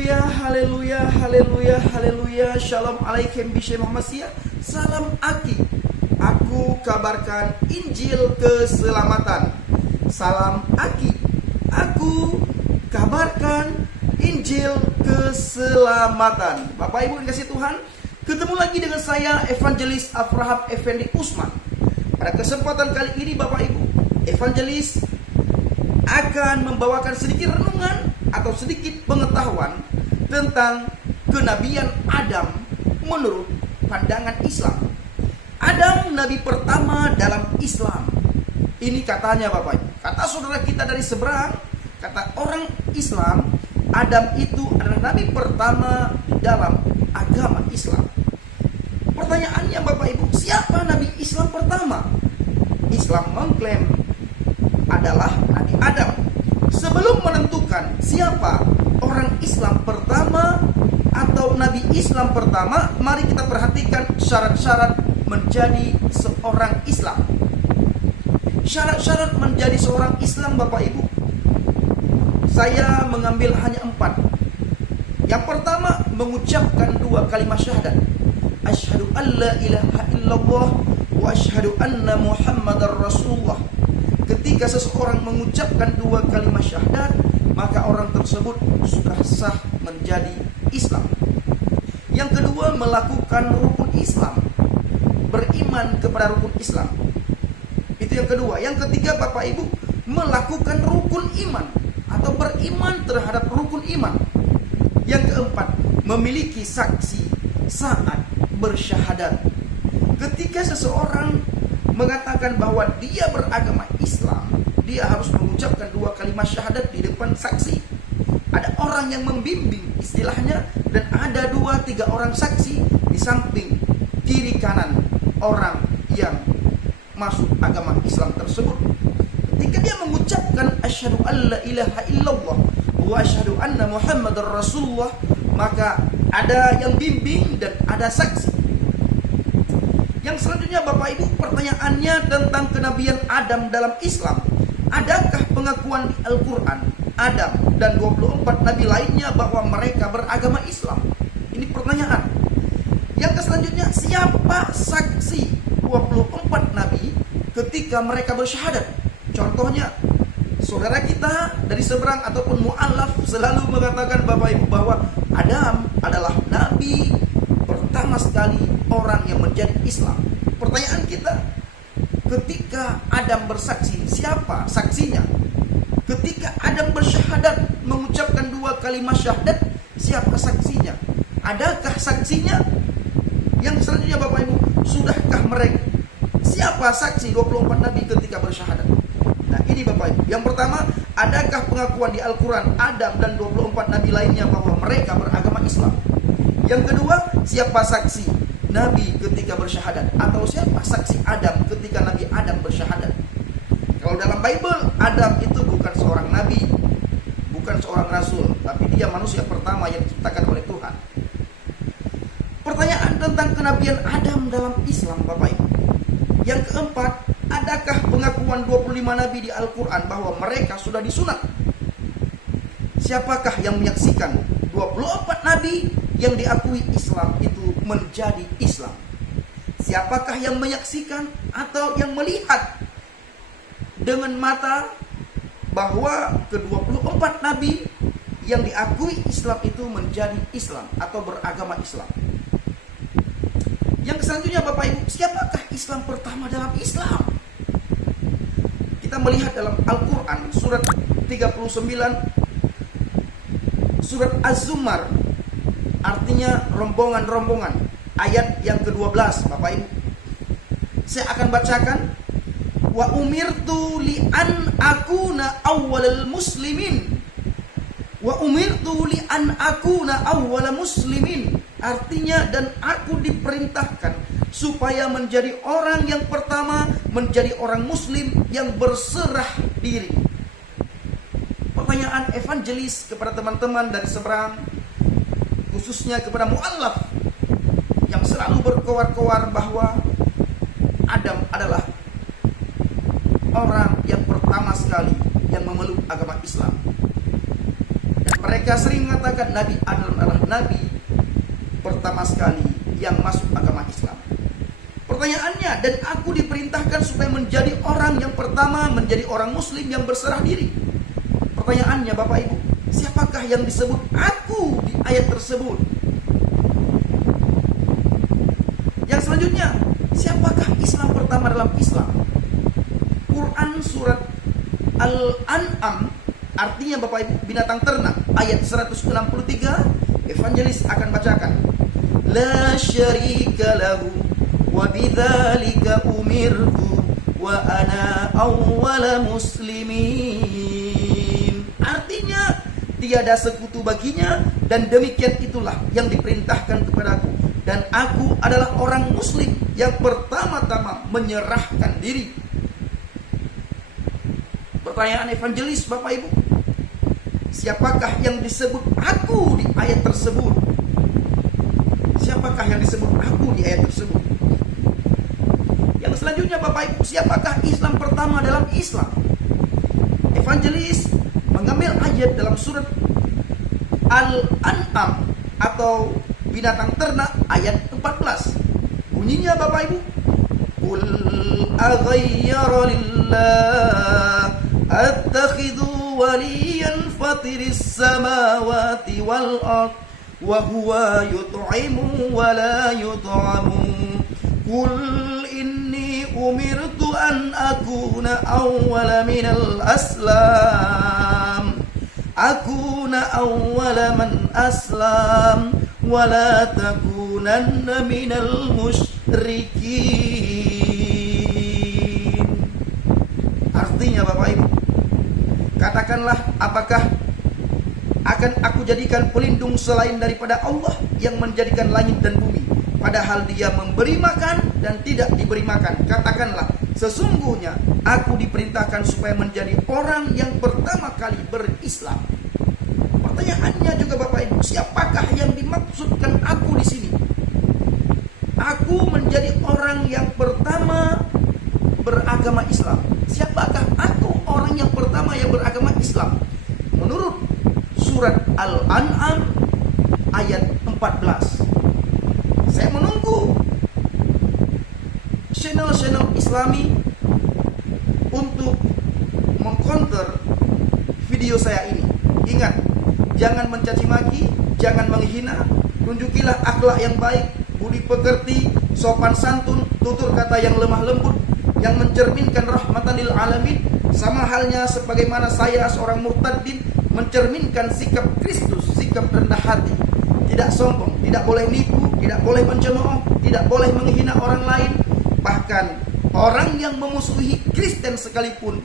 Haleluya, haleluya, haleluya, haleluya. Shalom alaikum bishay Muhammad Sia. Salam Aki. Aku kabarkan Injil keselamatan. Salam Aki. Aku kabarkan Injil keselamatan. Bapak Ibu dikasih Tuhan, ketemu lagi dengan saya Evangelis Abraham Effendi Usman. Pada kesempatan kali ini Bapak Ibu, Evangelis akan membawakan sedikit renungan atau sedikit pengetahuan tentang kenabian Adam menurut pandangan Islam. Adam nabi pertama dalam Islam. Ini katanya Bapak Ibu. Kata saudara kita dari seberang, kata orang Islam, Adam itu adalah nabi pertama dalam agama Islam. Pertanyaannya Bapak Ibu, siapa nabi Islam pertama? Islam mengklaim adalah Nabi Adam. Sebelum menentukan siapa orang Islam pertama atau Nabi Islam pertama, mari kita perhatikan syarat-syarat menjadi seorang Islam. Syarat-syarat menjadi seorang Islam Bapak Ibu, saya mengambil hanya 4. Yang pertama, mengucapkan 2 kalimat syahadat. Asyhadu an la ilaha illallah wa asyhadu anna Muhammadar Rasulullah. Ketika seseorang mengucapkan 2 kalimat syahadat, maka orang tersebut sudah sah menjadi Islam. Yang kedua, melakukan rukun Islam. Beriman kepada rukun Islam. Itu yang kedua. Yang ketiga Bapak Ibu, melakukan rukun iman atau beriman terhadap rukun iman. Yang keempat, memiliki saksi saat bersyahadat. Ketika seseorang mengatakan bahwa dia beragama Islam, dia harus mengucapkan 2 kalimat syahadat di depan saksi. Ada orang yang membimbing istilahnya, dan ada 2-3 orang saksi di samping kiri kanan orang yang masuk agama Islam tersebut. Ketika dia mengucapkan asyhadu an la ilaha illallah wa asyhadu anna Muhammadar Rasulullah, maka ada yang bimbing dan ada saksi. Yang selanjutnya Bapak Ibu, pertanyaannya tentang kenabian Adam dalam Islam. Adakah pengakuan di Al-Quran Adam dan 24 nabi lainnya bahwa mereka beragama Islam? Ini pertanyaan. Yang selanjutnya, siapa saksi 24 nabi ketika mereka bersyahadat? Contohnya, saudara kita dari seberang ataupun mu'alaf selalu mengatakan Bapak Ibu bahwa Adam adalah nabi pertama sekali orang yang menjadi Islam. Pertanyaan kita, ketika Adam bersaksi, siapa saksinya? Ketika Adam bersyahadat, mengucapkan 2 kalimat syahadat, siapa saksinya? Adakah saksinya? Yang selanjutnya Bapak Ibu, sudahkah mereka? Siapa saksi 24 nabi ketika bersyahadat? Nah ini Bapak Ibu. Yang pertama, adakah pengakuan di Al-Quran Adam dan 24 nabi lainnya bahwa mereka beragama Islam? Yang kedua, siapa saksi Nabi ketika bersyahadat? Atau siapa saksi Adam ketika Nabi Adam bersyahadat? Kalau dalam Bible, Adam itu bukan seorang nabi, bukan seorang rasul, tapi dia manusia pertama yang diciptakan oleh Tuhan. Pertanyaan tentang kenabian Adam dalam Islam Bapak Ibu. Yang keempat, adakah pengakuan 25 nabi di Al-Quran bahwa mereka sudah disunat? Siapakah yang menyaksikan 24 nabi yang diakui Islam itu menjadi Islam? Siapakah yang menyaksikan atau yang melihat dengan mata bahwa ke-24 nabi yang diakui Islam itu menjadi Islam atau beragama Islam? Yang selanjutnya Bapak Ibu, siapakah Islam pertama dalam Islam? Kita melihat dalam Al-Quran surat 39, surat Az-Zumar, artinya rombongan-rombongan, ayat yang ke-12 Bapak Ibu. Saya akan bacakan. Wa umirtu li an akuna awwalal muslimin. Wa umirtu li an akuna awwalal muslimin. Artinya, dan aku diperintahkan supaya menjadi orang yang pertama, menjadi orang muslim yang berserah diri. Pertanyaan evangelis kepada teman-teman dari seberang, khususnya kepada mu'alaf yang selalu berkoar-koar bahwa Adam adalah orang yang pertama sekali yang memeluk agama Islam. Dan Mereka sering mengatakan Nabi Adam adalah Nabi pertama sekali yang masuk agama Islam. Pertanyaannya, dan aku diperintahkan supaya menjadi orang yang pertama, menjadi orang Muslim yang berserah diri. Pertanyaannya Bapak Ibu, siapakah yang disebut aku di ayat tersebut? Yang selanjutnya, siapakah Islam pertama dalam Islam? Quran surat Al-An'am, artinya Bapak Ibu binatang ternak, ayat 163, evangelis akan bacakan. La syarika lahu wa bidzalika umirtu wa ana awwala muslimin. Artinya tiada sekutu baginya dan demikian itulah yang diperintahkan kepadaku dan aku adalah orang muslim yang pertama-tama menyerahkan diri. Pertanyaan evangelis Bapak Ibu, siapakah yang disebut aku di ayat tersebut? Siapakah yang disebut aku di ayat tersebut? Yang selanjutnya Bapak Ibu, siapakah Islam pertama dalam Islam? Evangelis mengambil ayat dalam surat Al-An'am atau binatang ternak ayat 14. Bunyinya Bapak Ibu, Qul aghayyara lillah attakhidhu waliyan fatiris samawati wal ard wa huwa yut'imu wa la yut'amu. Qul inni umirtu an akuna awwala minal aslam. Akuna awwala man aslam wa la takunanna minal musyrikin. Artinya Bapak Ibu, katakanlah, apakah akan aku jadikan pelindung selain daripada Allah yang menjadikan langit dan bumi, padahal dia memberi makan dan tidak diberi makan? Katakanlah, sesungguhnya aku diperintahkan supaya menjadi orang yang pertama kali berislam. Pertanyaannya juga Bapak Ibu, siapakah yang dimaksudkan aku di sini? Aku menjadi orang yang pertama beragama Islam. Siapakah aku orang yang pertama yang beragama Islam? Menurut surat Al-An'am ayat 14. Saya menunggu channel-channel Islami untuk mengcounter video saya ini. Ingat, jangan mencaci maki, jangan menghina, tunjukilah akhlak yang baik, budi pekerti, sopan santun, tutur kata yang lemah lembut, yang mencerminkan rahmatan lil alamin, sama halnya sebagaimana saya seorang murtadin mencerminkan sikap Kristus, sikap rendah hati, tidak sombong, tidak boleh nipu, tidak boleh mencemooh, tidak boleh menghina orang lain. Bahkan orang yang memusuhi Kristen sekalipun,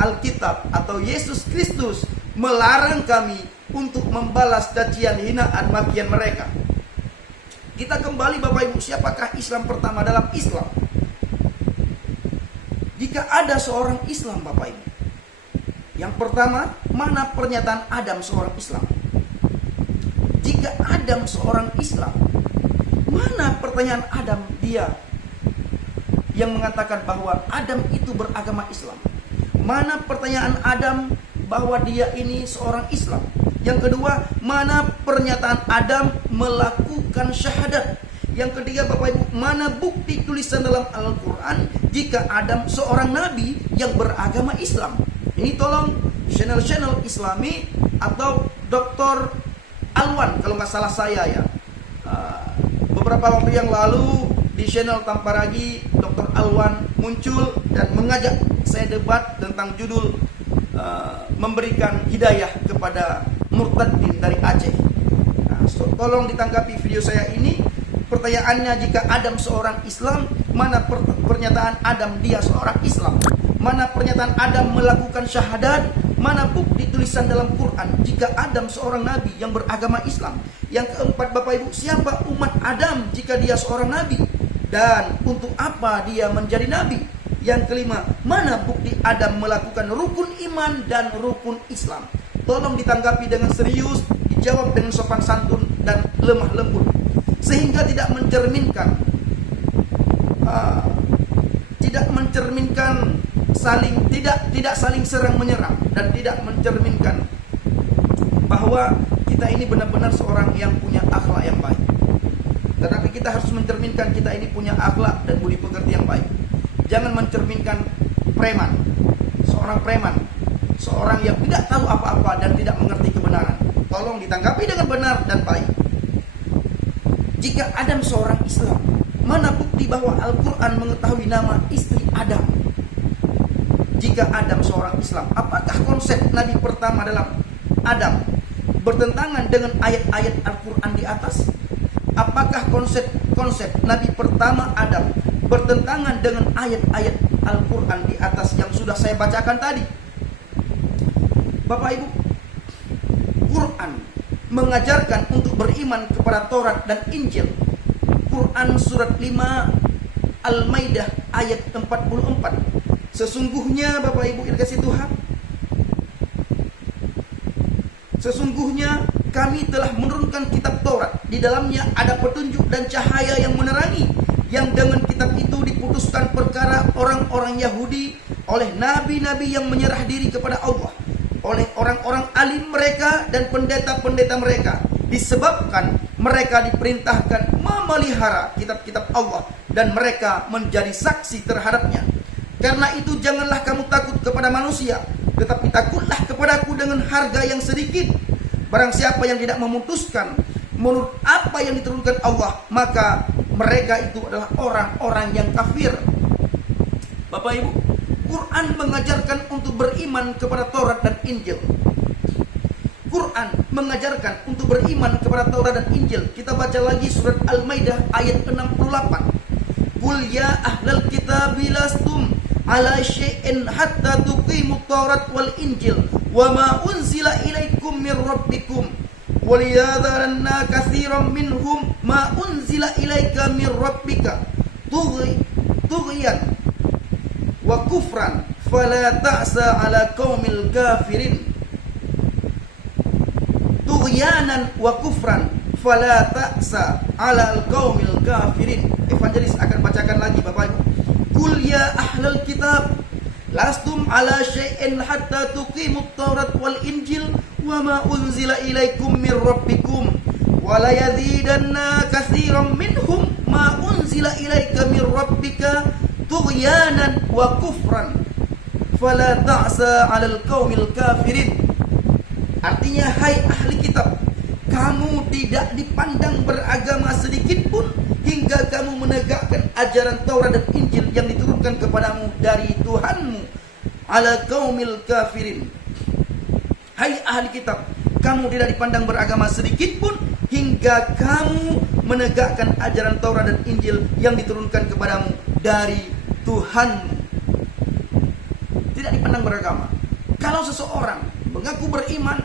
Alkitab atau Yesus Kristus melarang kami untuk membalas cacian, hinaan, makian mereka. Kita kembali Bapak Ibu, siapakah Islam pertama dalam Islam? Jika ada seorang Islam Bapak Ibu, yang pertama, mana pernyataan Adam seorang Islam? Jika Adam seorang Islam, mana pertanyaan Adam dia yang mengatakan bahwa Adam itu beragama Islam? Mana pertanyaan Adam bahwa dia ini seorang Islam? Yang kedua, mana pernyataan Adam melakukan syahadat? Yang ketiga Bapak Ibu, mana bukti tulisan dalam Al-Quran jika Adam seorang nabi yang beragama Islam? Ini tolong channel-channel Islami atau Dr. Alwan, kalau nggak salah saya ya, beberapa waktu yang lalu di channel Tamparagi Dr. Alwan muncul dan mengajak saya debat tentang judul memberikan hidayah kepada murtadin dari Aceh. Tolong ditanggapi video saya ini. Pertanyaannya, jika Adam seorang Islam, mana pernyataan Adam dia seorang Islam? Mana pernyataan Adam melakukan syahadat? Mana bukti tulisan dalam Quran jika Adam seorang nabi yang beragama Islam? Yang keempat Bapak Ibu, siapa umat Adam jika dia seorang nabi? Dan untuk apa dia menjadi nabi? Yang kelima, mana bukti Adam melakukan rukun iman dan rukun Islam? Tolong ditanggapi dengan serius, dijawab dengan sopan santun dan lemah lembut, sehingga tidak mencerminkan tidak saling serang menyerang, dan tidak mencerminkan bahwa bahwa kita ini benar-benar seorang yang punya akhlak yang baik. Tetapi kita harus mencerminkan kita ini punya akhlak dan budi pekerti yang baik. Jangan mencerminkan preman, seorang yang tidak tahu apa-apa dan tidak mengerti kebenaran. Tolong ditanggapi dengan benar dan baik. Jika Adam seorang Islam, mana bukti bahwa Al-Quran mengetahui nama istri Adam? Jika Adam seorang Islam, apakah konsep Nabi pertama dalam Adam bertentangan dengan ayat-ayat Al-Quran di atas? Apakah konsep Nabi pertama Adam bertentangan dengan ayat-ayat Al-Quran di atas yang sudah saya bacakan tadi? Bapak Ibu, Quran mengajarkan untuk beriman kepada Taurat dan Injil. Quran surat 5 Al-Maidah ayat 44. Sesungguhnya Bapak Ibu yang dikasihi Tuhan, sesungguhnya kami telah menurunkan kitab Taurat. Di dalamnya ada petunjuk dan cahaya yang menerangi, yang dengan kitab itu diputuskan perkara orang-orang Yahudi oleh nabi-nabi yang menyerah diri kepada Allah, oleh orang-orang alim mereka dan pendeta-pendeta mereka, disebabkan mereka diperintahkan memelihara kitab-kitab Allah dan mereka menjadi saksi terhadapnya. Karena itu janganlah kamu takut kepada manusia, tetapi takutlah kepadaku dengan harga yang sedikit. Barang siapa yang tidak memutuskan menurut apa yang diturunkan Allah, maka mereka itu adalah orang-orang yang kafir. Bapak Ibu, Quran mengajarkan untuk beriman kepada Taurat dan Injil. Quran mengajarkan untuk beriman kepada Taurat dan Injil. Kita baca lagi surat Al-Maidah ayat 68. Qul ya ahlal kitabi lastum ala syai'in hatta tuqimut Taurat wal Injil wa ma unzila ilaikum mir rabbikum waliyadharanna katsiran minhum ma unzila ilaika mir rabbika tughyan wa kufran fala ta'sa ala qaumil kafirin. Tughyanan wa kufran fala ta'sa ala qaumil kafirin. Evangelis akan bacakan lagi Bapak Ibu. Qul ya ahlal kitab lastum ala syai'in hatta tuqimut Taurat wal Injil wa ma unzila ilaikum mir rabbikum wa la yazidanna katsiran minhum ma unzila ilaika mir rabbika tughyanan wa kufran fala ta'sa 'alal qaumil kafirin. Artinya, hai ahli kitab, kamu tidak dipandang beragama sedikit pun hingga kamu menegakkan ajaran Taurat dan Injil yang diturunkan kepadamu dari Tuhanmu, ala qaumil kafirin. Hai ahli kitab, kamu tidak dipandang beragama sedikit pun hingga kamu menegakkan ajaran Taurat dan Injil yang diturunkan kepadamu dari Tuhanmu. Tidak dipandang beragama. Kalau seseorang mengaku beriman,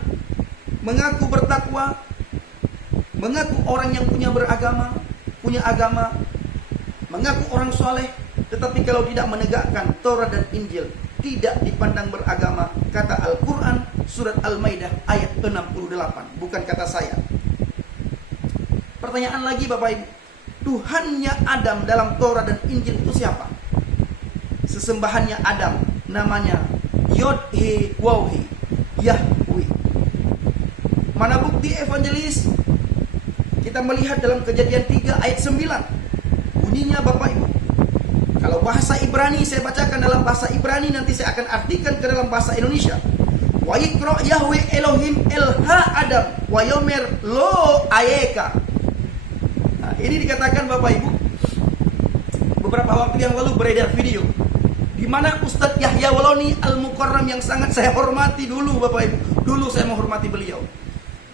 mengaku bertakwa, mengaku orang yang punya agama, mengaku orang soleh, tetapi kalau tidak menegakkan Taurat dan Injil, tidak dipandang beragama. Kata Al-Quran surat Al-Maidah ayat 68, bukan kata saya. Pertanyaan lagi Bapak Ibu, Tuhannya Adam dalam Taurat dan Injil itu siapa? Sesembahannya Adam namanya Yod-He Waw-He, Yahweh. Mana bukti evangelis? Kita melihat dalam Kejadian 3 ayat 9. Bunyinya Bapak Ibu, kalau bahasa Ibrani saya bacakan dalam bahasa Ibrani, nanti saya akan artikan ke dalam bahasa Indonesia. Wa yikra Yahweh Elohim elha Adam wa yomer lo ayeka. Nah, ini dikatakan Bapak Ibu, beberapa waktu yang lalu beredar video di mana Ustadz Yahya Waloni Al-Mukarram yang sangat saya hormati dulu Bapak Ibu. Dulu saya menghormati beliau.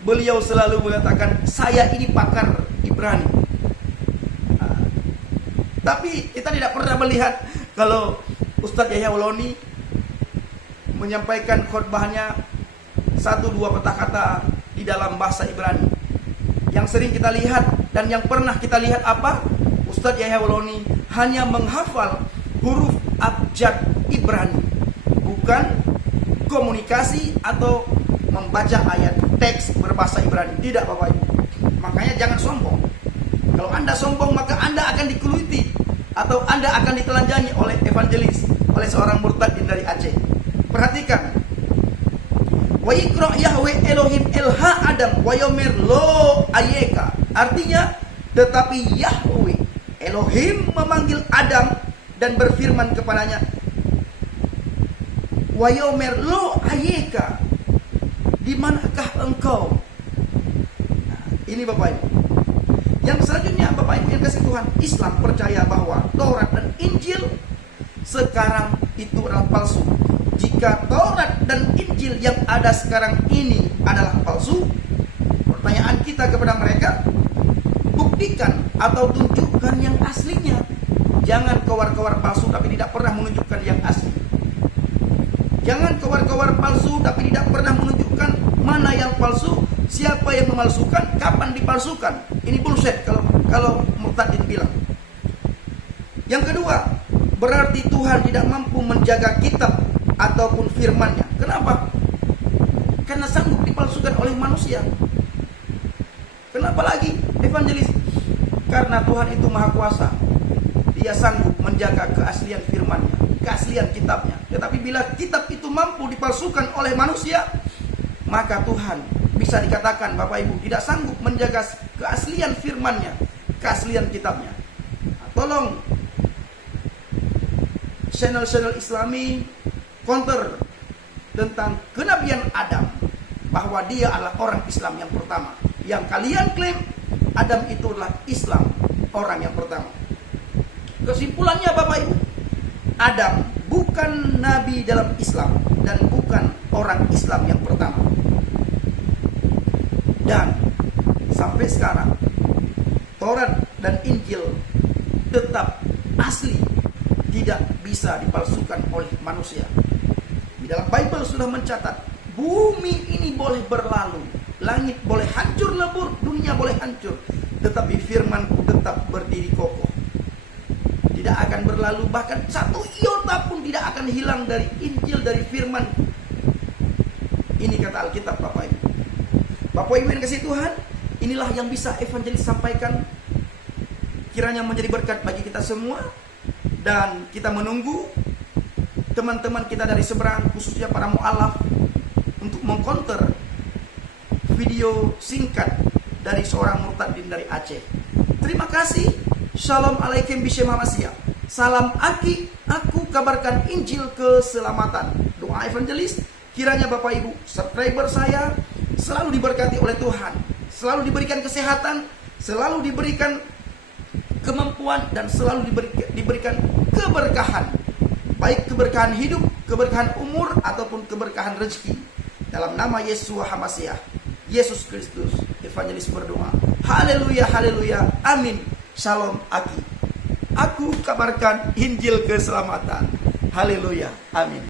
Beliau selalu mengatakan, saya ini pakar Ibrani. Tapi kita tidak pernah melihat kalau Ustadz Yahya Waloni menyampaikan khutbahnya 1-2 patah kata di dalam bahasa Ibrani. Yang sering kita lihat dan yang pernah kita lihat apa? Ustadz Yahya Waloni hanya menghafal huruf abjad Ibrani, bukan komunikasi atau membaca ayat teks berbahasa Ibrani. Tidak Bapak Ibu. Makanya jangan sombong. Kalau Anda sombong, maka Anda akan dikeluti atau Anda akan ditelanjangi oleh evangelis, oleh seorang murtad dari Aceh. Perhatikan, Wa ikra Yahweh Elohim elha Adam wa yomer lo ayeka. Artinya, tetapi Yahweh Elohim memanggil Adam dan berfirman kepadanya, wa yomer lo ayeka, di manakah engkau? Nah, ini Bapak Ibu. Yang selanjutnya Bapak Ibu yang kasih Tuhan, Islam percaya bahwa Taurat dan Injil sekarang itu adalah palsu. Jika Taurat dan Injil yang ada sekarang ini adalah palsu, pertanyaan kita kepada mereka, buktikan atau tunjukkan yang aslinya. Jangan kawar-kawar palsu tapi tidak pernah menunjukkan yang asli. Jangan kawar-kawar palsu tapi tidak pernah menunjukkan mana yang palsu, siapa yang memalsukan, kapan dipalsukan. Ini bullshit kalau murtadin bilang. Yang kedua, berarti Tuhan tidak mampu menjaga kitab ataupun firman-Nya. Kenapa? Karena sanggup dipalsukan oleh manusia. Kenapa lagi, evangelis? Karena Tuhan itu maha kuasa. Dia sanggup menjaga keaslian firman-Nya, keaslian kitabnya. Tetapi bila kitab itu mampu dipalsukan oleh manusia, maka Tuhan bisa dikatakan Bapak Ibu tidak sanggup menjaga keaslian firman-Nya, keaslian kitabnya. Nah, tolong channel-channel Islami counter tentang kenabian Adam, bahwa dia adalah orang Islam yang pertama. Yang kalian klaim Adam itu adalah Islam, orang yang pertama. Kesimpulannya Bapak Ibu, Adam bukan nabi dalam Islam dan bukan orang Islam yang pertama. Dan sampai sekarang Taurat dan Injil tetap asli, tidak bisa dipalsukan oleh manusia. Di dalam Bible sudah mencatat, bumi ini boleh berlalu, langit boleh hancur lebur, dunia boleh hancur, tetapi firman-Ku tetap berdiri kokoh. Tidak akan berlalu, bahkan satu iota pun tidak akan hilang dari Injil, dari firman. Ini kata Alkitab Bapak Ibu. Bapak Ibu yang kasih Tuhan, inilah yang bisa evangelis sampaikan. Kiranya menjadi berkat bagi kita semua. Dan kita menunggu teman-teman kita dari seberang, khususnya para mu'alaf, untuk mengcounter video singkat dari seorang murtadin dari Aceh. Terima kasih. Shalom alaikum bishem Masya. Salam aki, aku kabarkan Injil keselamatan. Doa evangelis, kiranya Bapak Ibu subscriber saya selalu diberkati oleh Tuhan, selalu diberikan kesehatan, selalu diberikan kemampuan, dan selalu diberikan keberkahan, baik keberkahan hidup, keberkahan umur, ataupun keberkahan rezeki. Dalam nama Yeshua HaMashiach, Yesus Kristus, evangelis berdoa. Haleluya, haleluya, amin. Shalom aki, aku kabarkan Injil keselamatan. Haleluya, amin.